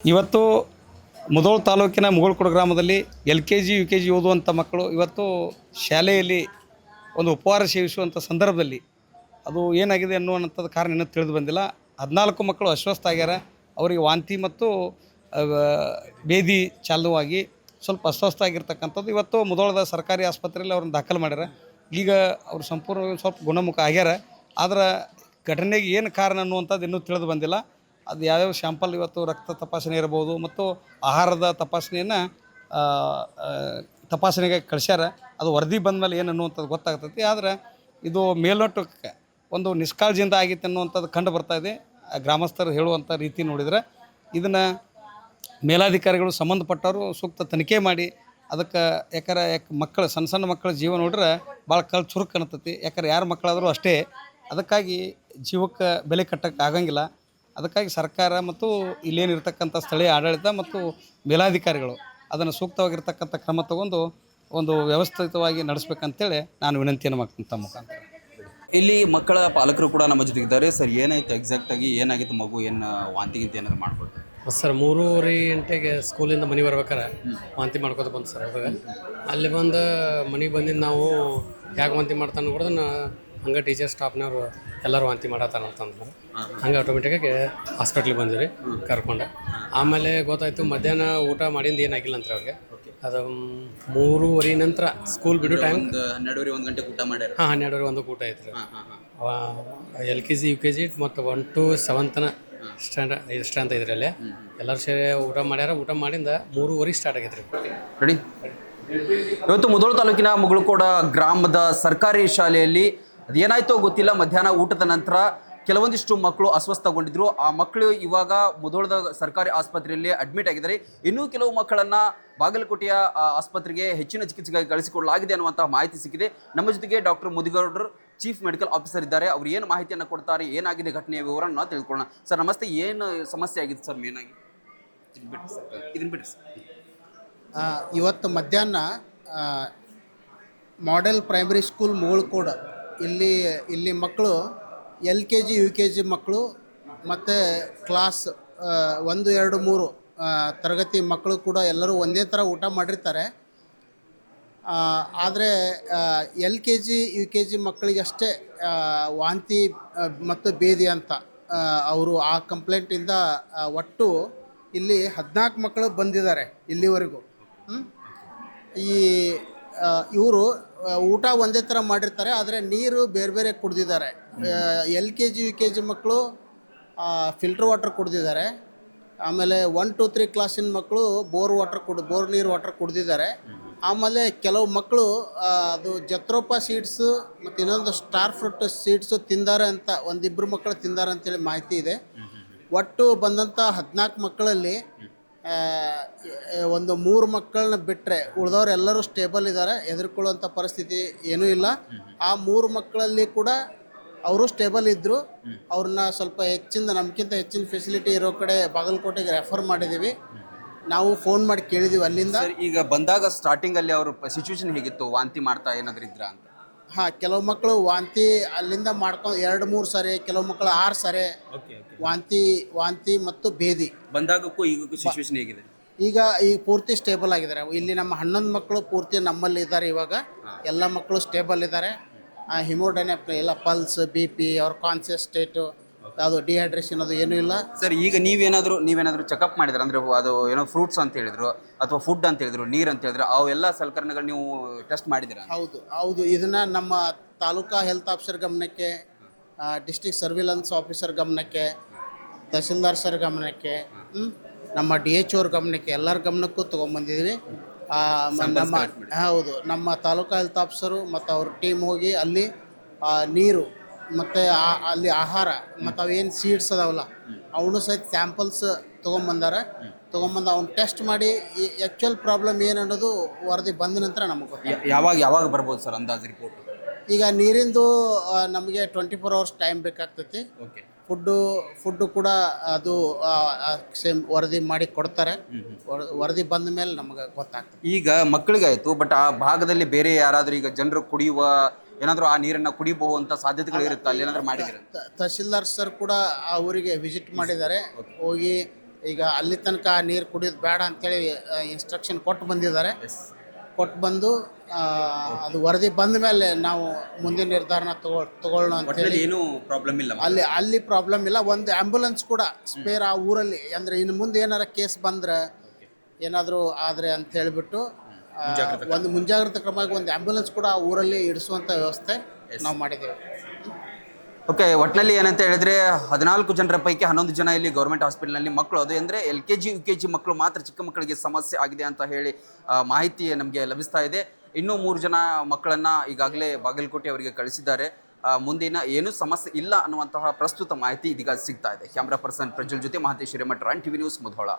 ಇವತ್ತು ಮುಧೋಳ ತಾಲೂಕಿನ ಮುಗಳಕೋಡ ಗ್ರಾಮದಲ್ಲಿ LKG UKG ಓದುವಂಥ ಮಕ್ಕಳು ಇವತ್ತು ಶಾಲೆಯಲ್ಲಿ ಒಂದು ಉಪಹಾರ ಸೇವಿಸುವಂಥ ಸಂದರ್ಭದಲ್ಲಿ ಅದು ಏನಾಗಿದೆ ಅನ್ನುವಂಥದ್ದು ಕಾರಣ ಇನ್ನೂ ತಿಳಿದು ಬಂದಿಲ್ಲ. 14 ಮಕ್ಕಳು ಅಸ್ವಸ್ಥ ಆಗ್ಯಾರ. ಅವರಿಗೆ ವಾಂತಿ ಮತ್ತು ಬೇದಿ ಚಾಲುವಾಗಿ ಸ್ವಲ್ಪ ಅಸ್ವಸ್ಥ ಆಗಿರ್ತಕ್ಕಂಥದ್ದು. ಇವತ್ತು ಮುಧೋಳದ ಸರ್ಕಾರಿ ಆಸ್ಪತ್ರೆಯಲ್ಲಿ ಅವ್ರನ್ನ ದಾಖಲು ಮಾಡ್ಯಾರ. ಈಗ ಅವರು ಸಂಪೂರ್ಣವಾಗಿ ಸ್ವಲ್ಪ ಗುಣಮುಖ ಆಗ್ಯಾರ. ಆದ್ರೆ ಘಟನೆಗೆ ಏನು ಕಾರಣ ಅನ್ನುವಂಥದ್ದು ಇನ್ನೂ ತಿಳಿದು ಬಂದಿಲ್ಲ. ಅದು ಯಾವ್ಯಾವ ಶ್ಯಾಂಪಲ್ ಇವತ್ತು ರಕ್ತ ತಪಾಸಣೆ ಇರ್ಬೋದು ಮತ್ತು ಆಹಾರದ ತಪಾಸಣೆಯನ್ನು ತಪಾಸಣೆಗೆ ಕಳಿಸ್ಯಾರ. ಅದು ವರದಿ ಬಂದ ಮೇಲೆ ಏನು ಅನ್ನುವಂಥದ್ದು ಗೊತ್ತಾಗ್ತೈತಿ. ಆದರೆ ಇದು ಮೇಲ್ನೋಟಕ್ಕೆ ಒಂದು ನಿಷ್ಕಾಳಜಿಯಿಂದ ಆಗಿತ್ತು ಅನ್ನುವಂಥದ್ದು ಕಂಡು ಬರ್ತಾಯಿದೆ. ಗ್ರಾಮಸ್ಥರು ಹೇಳುವಂಥ ರೀತಿ ನೋಡಿದರೆ ಇದನ್ನು ಮೇಲಾಧಿಕಾರಿಗಳು ಸಂಬಂಧಪಟ್ಟವರು ಸೂಕ್ತ ತನಿಖೆ ಮಾಡಿ ಅದಕ್ಕೆ ಯಾಕಂದ್ರೆ ಮಕ್ಕಳು ಸಣ್ಣ ಮಕ್ಕಳ ಜೀವ ನೋಡ್ರೆ ಭಾಳ ಚುರುಕು ಕಾಣ್ತೈತಿ. ಯಾಕಂದ್ರೆ ಯಾರ ಮಕ್ಕಳಾದರೂ ಅಷ್ಟೇ. ಅದಕ್ಕಾಗಿ ಜೀವಕ್ಕೆ ಬೆಲೆ ಕಟ್ಟಕ್ಕೆ ಆಗಂಗಿಲ್ಲ. ಅದಕ್ಕಾಗಿ ಸರ್ಕಾರ ಮತ್ತು ಇಲ್ಲೇನಿರ್ತಕ್ಕಂಥ ಸ್ಥಳೀಯ ಆಡಳಿತ ಮತ್ತು ಮೇಲಾಧಿಕಾರಿಗಳು ಅದನ್ನು ಸೂಕ್ತವಾಗಿರ್ತಕ್ಕಂಥ ಕ್ರಮ ತಗೊಂಡು ಒಂದು ವ್ಯವಸ್ಥಿತವಾಗಿ ನಡೆಸ್ಬೇಕಂತೇಳಿ ನಾನು ವಿನಂತಿಯನ್ನು ಮಾಡ್ತೀನಿ ತಮ್ಮ ಮುಖಾಂತರ. ಇಲ್ಲಿ ಮಕ್ಕಳ ಪಾಲಕರು ಕೂಡ ನಮ್ಮ ಜೊತೆಗಿದ್ದಾರೆ. ಸರ್, ಏನಾಯ್ತು ಎಕ್ಸಾಕ್ಟಾಗಿ, ಏನಾಗಿತ್ತು? ಮಗು ಏನು ವಾಂತಿ ಗಿಂತಿ ಏನಾದ್ರು ಮಾಡ್ಕೊಳ್ತಾರೆ? ಸರ್ 3:30 ಗಂಟೆಗೆ ಸ್ಕೂಲಿಂದ ಮನೆಗೆ ಬರ್ಬೇಕಾರೆ ವಾಂತಿ ಮಾಡ್ಕೋತ ಬಂತು ಸರ್. ಅವಾಗ ಅಲ್ಲಿ ಬಂದು ಮನೆಗೆ ಬಂದಿದ್ದು ನಾವು ಯಾಕೆ ವಾಂತಿ ಮಾಡ್ತಾನೆ ಕೂಡ ಹಂಗೆ ಟೀಚರ್ ಸ್ಟಾಫ್ನವ್ರು ಎಲ್ಲರೂ ವಾಂತಿ ಮಾಡತ್ತಾರ ಅಂತಂದ್ರೆ ಹಂಗೆ ಆಟೋಮೆಟಿಕ್ಕಾಗಿ ಹಾಸ್ಪಿಟ್ಲಿಗೆ ಬಂದಿರಿ ಕರ್ಕೊಂಡು. ಆಮೇಲೆ ಗೊತ್ತಾಯ್ತು ಮಧ್ಯಾಹ್ನ ಊಟ ಮಾಡಿಂದ ಏನಾಗಿಲ್ಲ ಅಂತ ಅವ್ರಿಗೆ. ಅದು 3:30 ನಂತರ ಸ್ಕೂಲ್ ಬಿಡೋ ಟೈಮ್ 12:30 1 ಗಂಟೆಗೆ ಊಟ ಮಾಡ್ಯಾರ. 12:30 1 ಊಟ ಐತ್ರಿ. LKG UKG ಮತ್ತು 1 to 7th ಇಷ್ಟ ಅಂತ ಇದ್ರಿ ಅಲ್ಲಿ ಎಲ್ಲರೂ ಸೇರಿ ಊಟ ಮಾಡ್ಯಾರ. ಊಟ ಮಾಡಿಂದ 3:30 ಸ್ಟಾರ್ಟ್ ಆಗೈತ್ರಿ. ರೆಡಿ. ಇವತ್ತು ಮುಧೋಳ ತಾಲೂಕಿನ ಮುಗಳಕೋಡ ಗ್ರಾಮದ ಸರ್ಕಾರಿ ಶಾಲೆಯಲ್ಲಿ ಅದೇನಾಯ್ತೋ ಗೊತ್ತಿಲ್ಲ, ಮಧ್ಯಾಹ್ನ ಊಟದ ನಂತರ ಕೆಲವೊಂದಿಷ್ಟು ಮಕ್ಕಳು ಅಸ್ವಸ್ಥಗೊಂಡಿದ್ರು. ಆ ಮಕ್ಕಳು ಇವಾಗ ಮುಧೋಳದ ಸರ್ಕಾರಿ ಆಸ್ಪತ್ರೆಯಲ್ಲಿ ಅಡ್ಮಿಟ್ ಆಗಿದ್ದಾರೆ. ಇನ್ನೂ ಕೆಲವು ಮಕ್ಕಳನ್ನು ಬಾಗಲಕೋಟೆಯ ಆಸ್ಪತ್ರೆಗೆ ಹೆಚ್ಚಿನ ಚಿಕಿತ್ಸೆಗಾಗಿ ಕಳಿಸಿಕೊಡಲಾಗಿದೆ ಅನ್ನುವಂಥ ಮಾಹಿತಿ ಸಿಕ್ಕಿದೆ. ನಮ್ಮ ಜೊತೆಗೆ ಡಾಕ್ಟರ್ ಮುದಿಗೌಡರು, ಚೀಫ್ ಮೆಡಿಕಲ್ ಆಫೀಸರ್ ಇದ್ದಾರೆ. ಅವ್ರು ಏನು ಮಾಹಿತಿಯನ್ನು ಕೊಡ್ತಾರೆ, ಏನಾಗಿದೆ ಘಟನೆಯ ವಿವರ ನಾವು ತಿಳ್ಕೊಳ್ಳೋಣ. ಸರ್ ನಮಸ್ತೆ. ಏನು ಸಮಸ್ಯೆ ಆಗಿದೆ ಸರ್ ಮೇನಾಗಿ? ಇದನ್ನು ಬಿಡಿ ಸರ್. ಇವತ್ತು ಮಧ್ಯಾಹ್ನ ಮಾಡೆಲ್ ಪ್ರೈಮರಿ ಸ್ಕೂಲ್ ಮುಗಳಕೋಡ ಇಲ್ಲಿ ಮಕ್ಕಳು LKG UKG ಮಕ್ಕಳು ಮತ್ತು ಕ್ಲಾಸ್ 1, 2, 3 ತರಗತಿ ಮಕ್ಕಳು ಕೂಡ ಎಲ್ಲರೂ ಒಂದೇ ಥರ ಊಟ ಮಾಡಿರ್ತಾರೆ. ಆದರೆ LKG UKG ಮಕ್ಕಳಿಗಷ್ಟೇ ವಾಂತಿ ಮತ್ತು ಬೇದಿ ಅಂತ ಅವರು ಆ ಕಂಪ್ಲೇಂಟಿಂದ ಒಟ್ಟು ಇಲ್ಲಿ 14 ಮಕ್ಕಳು ಬಂದಿದ್ದಾರೆ ಇಲ್ಲಿವರೆಗೂ. ಇವರು ಊಟ ಒಂದೇ ಥರ ಮಾಡಿರ್ತಾರೆ, ಆದರೆ ನೀರು ಬೇರೆ ಬೇರೆ ಕುಡ್ದಿದ್ದಾರೆ. LKG UKG ಮಕ್ಕಳು ಫಿಲ್ಟರ್ ವಾಟರ್ ಕುಡ್ದಿದ್ದಾರೆ. ಆಮೇಲೆ 1, 2, 3 ಕ್ಲಾಸಿನ ಮಕ್ಕಳು ಬೋರ್ ನೀರು ವಾಟರ್ ಕುಡ್ದಿದ್ದಾರೆ. ಆಮೇಲೆ ಕೆಲವು ಮಕ್ಕಳು ಅದು ಜತ್ರೋಪಾ ಸೀಡ್ಸು ಮತ್ತು ಇನ್ನೊಂದು ಸ್ಟಾರ್ ಫ್ರೂಟ್ ಸೀಡ್ಸು ತಿಂದಾರೆ ಅಂತ ಒಂದಿಬ್ಬರು ಮಕ್ಕಳು ತಿಂದಾರೆ ಅಂತೇಳಿ ಮಾಹಿತಿ ಇದೆ. ಒಟ್ಟು ಬಂದಂಥ 14 ಮಕ್ಕಳಲ್ಲಿ ಒಂದು 3 ಮಕ್ಕಳನ್ನ ಬಿಟ್ಟರೆ ಉಳಿದವರೆಲ್ಲರೂ ಸ್ಟೇಬಲ್ ಇದ್ದಾರೆ. ಹೆದರ್ಕೊಳ್ಳುವಂಥ ಪರಿಸ್ಥಿತಿ ಏನೂ ಇಲ್ಲ. ಆ 3 ಮಕ್ಕಳಲ್ಲಿ ಕೂಡ ಅವರು ಸ್ಟೇಬಲ್ ಇದ್ದರು. ಅವ್ರನ್ನ ಸ್ವಲ್ಪ ನಮ್ಗಿಂತ ಹೆಚ್ಚಿನ ಫೆಸಿಲಿಟಿ ಇರೋ ಕಡೆ ಬಾಗಲಕೋಟೆಗೆ ರೆಫರ್ ಮಾಡಿದ್ದೀವಿ. ನಾವು ಫೋನ್ ಮಾಡಿ ಕೇಳಿದ್ದೀವಿ ಅಲ್ಲಿಂದ. ಈಗ ಬಂದಾಗ ಸ್ಟಾರ್ಟಿಂಗಲ್ಲಿ ಅವ್ರ ಸಿಚುವೇಶನ್ ಹೇಗಿತ್ತು? ವಾಂತಿ ಮಾಡ್ತಾ ಏನಾದರೂ ಇದ್ರ ಅಂತ? ಕೆಲವು ಮಕ್ಕಳು ವಾಂತಿ ಅಲ್ಲಿಂದ ಮಾಡ್ಕೊಂಡು 2-3 ಸಾರಿ, ಕೆಲವು ಮಕ್ಕಳು 6 ಸಾರಿ ವಾಂತಿ ಮತ್ತು ಬೇದಿ. ಬಂದಾಗಕ್ಕೂ ಈಗಕ್ಕೂ ಸಿಚುವೇಶನ್ ಹೇಗಿದೆ? ಈಗ ಪೂರ್ತಿ ಸ್ಟೇಬಲ್ ಆಗಿದ್ದಾರೆ. ಇಲ್ಲಿ ನಮ್ಮ 11 ಮಕ್ಕಳು ಪೂರ್ತಿ ನಮ್ಮಲ್ಲಿ ಇದ್ದಾರೆ. ಇವಾಗ ಎಲ್ಲ ಮಕ್ಕಳು ಸ್ಟೇಬಲ್ ಇದ್ದಾರೆ. ಹಿಮೋಡೈನಪ್ ಎಲ್ಲ ಪಲ್ಸ್, BP, ಅವ್ರ ಕಾನ್ಸಿಯಸ್ ಸ್ಟೇಟು, ಅದು ಡಿಹೈಡ್ರೇಷನ್ ಅದು ಏನೂ ಇಲ್ಲ. ಸರ್, ಈಗ ನೀವೇನಾದರೂ ಚೆಕಪ್ ಮಾಡಿದ್ರೆ ಅಂದರೆ ಅದು ಏನೋ ಫ್ರೂಟ್ಸ್ ಅಂತ ಹೇಳಿದ್ರು ಅಥವಾ ಫುಡ್ ಅಂತ ಹೇಳಿದ್ರು, ನೀರು ಅಂತ ಹೇಳಿದ್ರು, ಅವೆಲ್ಲ ಸಲಕರಣೆಗಳು ನೀವು ಟೆಸ್ಟ್ ಮಾಡಿದ್ದೀರಾ? ಹೌದು. ಇದನ್ನು ನಮ್ಮ ತಾಲೂಕಾ ಹೆಲ್ತ್ ಆಫೀಸರ್ ಗಮನಕ್ಕೆ, ಡಿಸ್ಟ್ರಿಕ್ಟ್ ಸರ್ವಿಲೆನ್ಸ್ ಆಫೀಸರ್ ಗಮನಕ್ಕೆ, ತಹಸೀಲ್ದಾರ್ ಸರ್ ಗಮನಕ್ಕೆ, ನಮ್ಮ DH ಅವ್ರ ಗಮನಕ್ಕೆ, ಎಲ್ಲರ ಗಮನಕ್ಕೂ ತೊಗೊಂಬಂದಿದ್ದೀವಿ. ನಮ್ಮ ತಾಲೂಕಾ ಹೆಲ್ತ್ ಆಫೀಸರು ಮತ್ತು ಅವ್ರ ಟೀಮ್ ಹೋಗಿ ಅಲ್ಲಿ ನೀರು ಮತ್ತು ಅಲ್ಲಿ ಆಹಾರ ಮತ್ತು ಅವೇನು ಸೀಡ್ಸ್ ಅದಾವಲ್ಲ ಅವನು ಸಹಿತ ಸ್ಯಾಂಪಲ್ಸ್ ತೊಗೊಂಬಂದು ಅವ್ನು ಟೆಸ್ಟ್ ಮಾಡಿ ಈ ಆ್ಯಕ್ಚುಯಲ್ ಪ್ರಾಬ್ಲಮ್ ಏನು ಅನ್ನೋದು ವರದಿ ಬಂದ ನಂತರ ನಮಗೆ ಗೊತ್ತಾಗುತ್ತೆ. ಯಾವಾಗ ಬರ್ಬೋದು ಸರ್ ಅಂದಾಜು ರಿಪೋರ್ಟ್? ಈಗ ನೀರಿಂದು ನಮಗೆ 24 hours ಟೈಮ್ ಬೇಕಾಗ್ತೈತಿ. ಫುಡ್ಡು ಕೂಡ ಅದು ಸೇಮ್ ವರದಿ ಮಾಡಿ ಕೊಡ್ತಾರೆ. ವರದಿ ಬಂದ ಮೇಲೆ ನಮಗೆ ಗೊತ್ತಾಗ್ತದೆ. ಈಗ ಮಕ್ಕಳಿಗಾಯಿತು, ಬಟ್ ಆ ಭಾಗದಲ್ಲಿ ಬೇರೆ ಯಾರಾದರೂ ಈಗ ಜನರು ಕುಡಿಯುವ ಏನಾದರೂ ಆ ನೀರನ್ನು ಕುಡಿಬಹುವಂಥ ಸಾಧ್ಯತೆಗಳು ಇರುತ್ತೆ, ಅಲ್ಲಿ ಏನಾದರೂ ಮಾಡಿದ್ದೀರಾ? ತಹಸೀಲ್ದಾರ್ ಸರ್ ಕೂಡ ಅವರಿಗೆ ವಿಸಿಟ್ ಮಾಡಿದ್ದಾರೆ. ಹೋಗಿ ಈಗ ಅಲ್ಲಿ ತನಕ ನೀರು ಕುಡಿಯೋದು ಬೇಡ ಅಂತೇಳಿ ಇನ್ಸ್ಟ್ರಕ್ಷನ್ ಕೊಟ್ಟು ಬಂದಿದ್ದಾರೆ. ಕೊಟ್ಟು ಬಂದು ಅದು ವರದಿ ಬಂದ ಮೇಲೆ ನಾವು ಮುಂದಿನ ನಿರ್ಧಾರನ ತಗೊಳ್ಳೋಣ ಅಂತೇಳಿ. ಏನು ಪ್ರಾಬ್ಲಮ್ ಇಲ್ಲ ಅಲ್ಲಿ ಪ್ರಾಬ್ಲಮ್ ಇಲ್ಲ. ಒಂದು ಆ್ಯಂಬುಲೆನ್ಸ್ ಕೂಡ ಸ್ಪೇರ್ ಆ ಊರಲ್ಲಿ, ಅಂದರೆ ಇನ್ನು ಮುಂದೆ ಏನಾರ ಕೇಸ್ ಬಂದರೆ ಏನಾದರೂ ಆದರೆ ಅಂತ ಹೇಳಿಬಿಟ್ಟು ಒಂದು ಮುಂಜಾಗ್ರತಾ ಕ್ರಮವಾಗಿ ಒಂದು ಆ್ಯಂಬುಲೆನ್ಸ್ ಕೂಡ ಆ ಊರಲ್ಲಿ ಇಡಿಸುವಂಥ ವ್ಯವಸ್ಥೆ ನಾವು ಮಾಡಿದ್ದೇವೆ. ಓಕೆ, ಒಟ್ಟಿನಲ್ಲಿ ಏನಂತ ಹೇಳಿದ್ರೆ 14 ಜನರ ಪೈಕಿ 11 ಜನ ಇಲ್ಲಿ ಗೌರ್ಮೆಂಟ್ ಹಾಸ್ಪಿಟಲ್ನಲ್ಲಿ ಮಕ್ಕಳು, ಅದು ಅಂದರೆ LKG UKG ಮಕ್ಕಳು ಮಾತ್ರ, ಚಿಕ್ಕ ಮಕ್ಕಳಿಗೆ ಸಮಸ್ಯೆ ಆಗಿದೆ ಅಂತ ಹೇಳಿ ಮಾಹಿತಿ ನಮಗೆ ಲಭಿಸ್ತಾ ಇದೆ. ಇನ್ನೂ 3 ಜನ ಮಕ್ಕಳನ್ನು ಈಗಾಗಲೇ ಬಾಗಲಕೋಟೆ ಅವರಿಗೆ ಕಳಿಸಿದ್ದಾರೆ. ಮುಂದಿನ ಏನೂ ಸಮಸ್ಯೆ ಇಲ್ಲ ಅನ್ನುವಂತಹ ಪ್ರಸ್ತುತ ಮಾಹಿತಿ ಇದೀಗ ಸಿಗ್ತಾ ಇದೆ. ಕ್ಯಾಮ್ರಾ ಪರ್ಸನ್ ಪ್ರಜ್ವಲ್ ಜೊತೆ Mahantesh Hiremath, RAN TV news, Mudhol.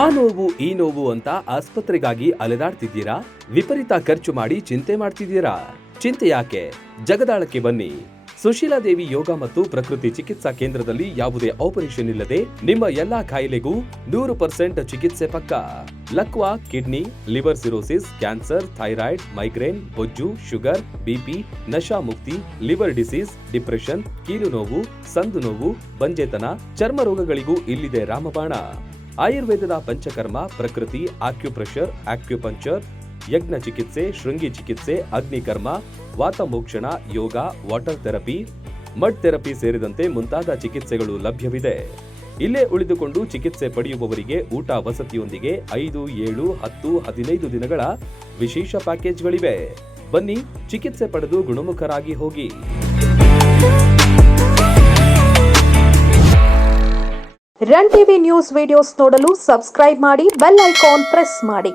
ಆ ನೋವು ಈ ನೋವು ಅಂತ ಆಸ್ಪತ್ರೆಗಾಗಿ ಅಲೆದಾಡ್ತಿದ್ದೀರಾ? ವಿಪರೀತ ಖರ್ಚು ಮಾಡಿ ಚಿಂತೆ ಮಾಡ್ತಿದ್ದೀರಾ? ಚಿಂತೆ ಯಾಕೆ? ಜಗದಾಳಕ್ಕೆ ಬನ್ನಿ. ಸುಶೀಲಾ ದೇವಿ ಯೋಗ ಮತ್ತು ಪ್ರಕೃತಿ ಚಿಕಿತ್ಸಾ ಕೇಂದ್ರದಲ್ಲಿ ಯಾವುದೇ ಆಪರೇಷನ್ ಇಲ್ಲದೆ ನಿಮ್ಮ ಎಲ್ಲಾ ಕಾಯಿಲೆಗೂ 100% ಚಿಕಿತ್ಸೆ ಪಕ್ಕ. ಲಕ್ವಾ, kidney, liver cirrhosis, cancer, thyroid, migraine, ಬೊಜ್ಜು, ಶುಗರ್, BP, ನಶಾ ಮುಕ್ತಿ, ಲಿವರ್ ಡಿಸೀಸ್, ಡಿಪ್ರೆಷನ್, ಕೀಲು ನೋವು, ಸಂದು ನೋವು, ಬಂಜೆತನ, ಚರ್ಮ ರೋಗಗಳಿಗೂ ಇಲ್ಲಿದೆ ರಾಮಬಾಣ. ಆಯುರ್ವೇದದ ಪಂಚಕರ್ಮ, ಪ್ರಕೃತಿ, ಆಕ್ಯುಪ್ರೆಷರ್, ಆಕ್ಯುಪಂಕ್ಚರ್, ಯಜ್ಞ ಚಿಕಿತ್ಸೆ, ಶೃಂಗಿ ಚಿಕಿತ್ಸೆ, ಅಗ್ನಿಕರ್ಮ, ವಾತಮೋಕ್ಷಣ, ಯೋಗ, ವಾಟರ್ ಥೆರಪಿ, ಮಡ್ ಥೆರಪಿ ಸೇರಿದಂತೆ ಮುಂತಾದ ಚಿಕಿತ್ಸೆಗಳು ಲಭ್ಯವಿದೆ. ಇಲ್ಲೇ ಉಳಿದುಕೊಂಡು ಚಿಕಿತ್ಸೆ ಪಡೆಯುವವರಿಗೆ ಊಟ ವಸತಿಯೊಂದಿಗೆ 5, 7, 10, 15 ದಿನಗಳ ವಿಶೇಷ ಪ್ಯಾಕೇಜ್ಗಳಿವೆ. ಬನ್ನಿ, ಚಿಕಿತ್ಸೆ ಪಡೆದು ಗುಣಮುಖರಾಗಿ ಹೋಗಿ. ರನ್ ಟಿವಿ ನ್ಯೂಸ್ ವಿಡಿಯೋಸ್ ನೋಡಲು ಸಬ್ಸ್ಕ್ರೈಬ್ ಮಾಡಿ, ಬೆಲ್ ಐಕಾನ್ ಪ್ರೆಸ್ ಮಾಡಿ.